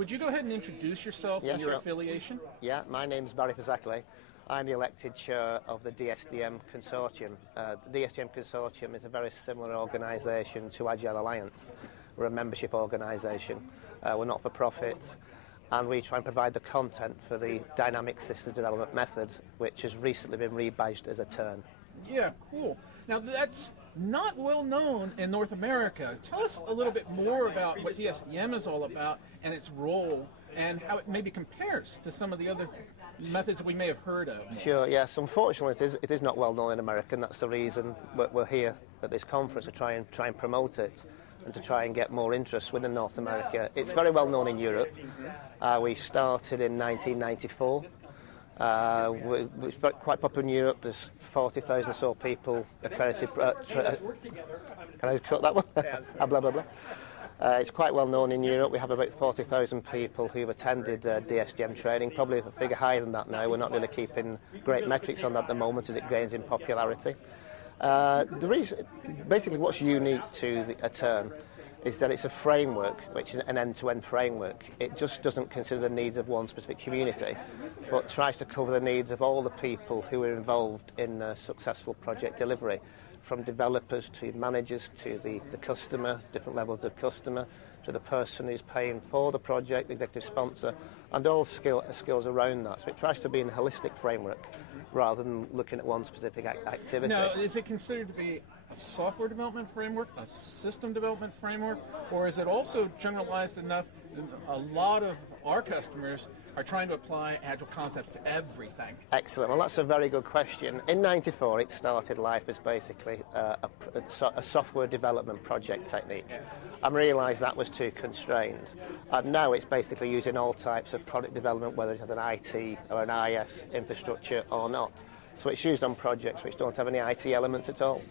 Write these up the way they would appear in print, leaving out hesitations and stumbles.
Would you go ahead and introduce yourself and your affiliation? Yeah, my name's Barry Fazackerley. I'm the elected chair of the DSDM Consortium. The DSDM Consortium is a very similar organisation to Agile Alliance. We're a membership organisation. We're not for profit, and we try and provide the content for the dynamic systems development method, which has recently been rebadged as a turn. Yeah, cool. Now that's not well known in North America. Tell us a little bit more about what DSDM is all about and its role and how it maybe compares to some of the other methods that we may have heard of. Sure, yes. Unfortunately, it is not well known in America, and that's the reason we're here at this conference to try and promote it and to try and get more interest within North America. It's very well known in Europe. We started in 1994. It's quite popular in Europe. There's 40,000 or so people accredited. Can I cut that one? Blah, blah, blah. It's quite well known in Europe. We have about 40,000 people who've attended DSDM training, probably a figure higher than that now. We're not really keeping great metrics on that at the moment as it gains in popularity. Basically what's unique to a turn is that it's a framework, which is an end-to-end framework. It just doesn't consider the needs of one specific community, but tries to cover the needs of all the people who are involved in successful project delivery, from developers to managers to the customer, different levels of customer, to the person who's paying for the project, the executive sponsor, and all skills around that. So it tries to be in a holistic framework rather than looking at one specific activity. Now, is it considered to be a software development framework, a system development framework, or is it also generalized enough that a lot of our customers are trying to apply Agile concepts to everything? Excellent. Well, that's a very good question. In '94, it started life as basically a software development project technique. I realised that was too constrained. And now it's basically using all types of product development, whether it has an IT or an IS infrastructure or not. So it's used on projects which don't have any IT elements at all,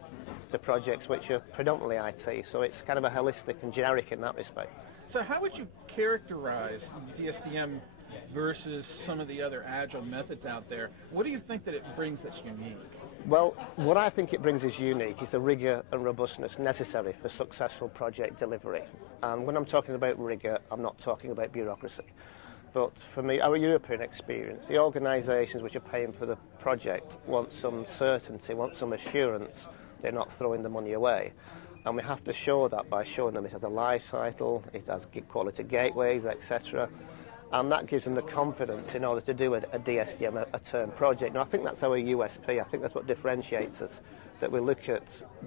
to projects which are predominantly IT. So it's kind of a holistic and generic in that respect. So how would you characterize DSDM versus some of the other Agile methods out there? What do you think that it brings that's unique? Well, what I think it brings is unique is the rigour and robustness necessary for successful project delivery. And when I'm talking about rigour, I'm not talking about bureaucracy. But for me, our European experience, the organisations which are paying for the project want some certainty, want some assurance they're not throwing the money away. And we have to show that by showing them it has a life cycle, it has quality gateways, etc. And that gives them the confidence in order to do a DSDM, a turn project. And I think that's our USP. I think that's what differentiates us, that we look at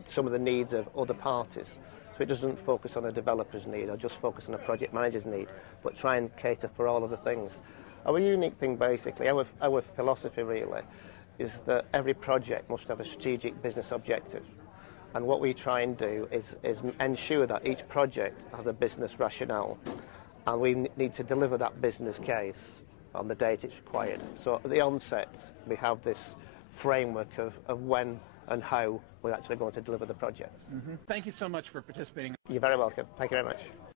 some of the needs of other parties. So it doesn't focus on a developer's need or just focus on a project manager's need, but try and cater for all of the things. Our unique thing, basically, our philosophy really, is that every project must have a strategic business objective. And what we try and do is ensure that each project has a business rationale. And we need to deliver that business case on the date it's required. So at the onset, we have this framework of when and how we're actually going to deliver the project. Thank you so much for participating. You're very welcome. Thank you very much.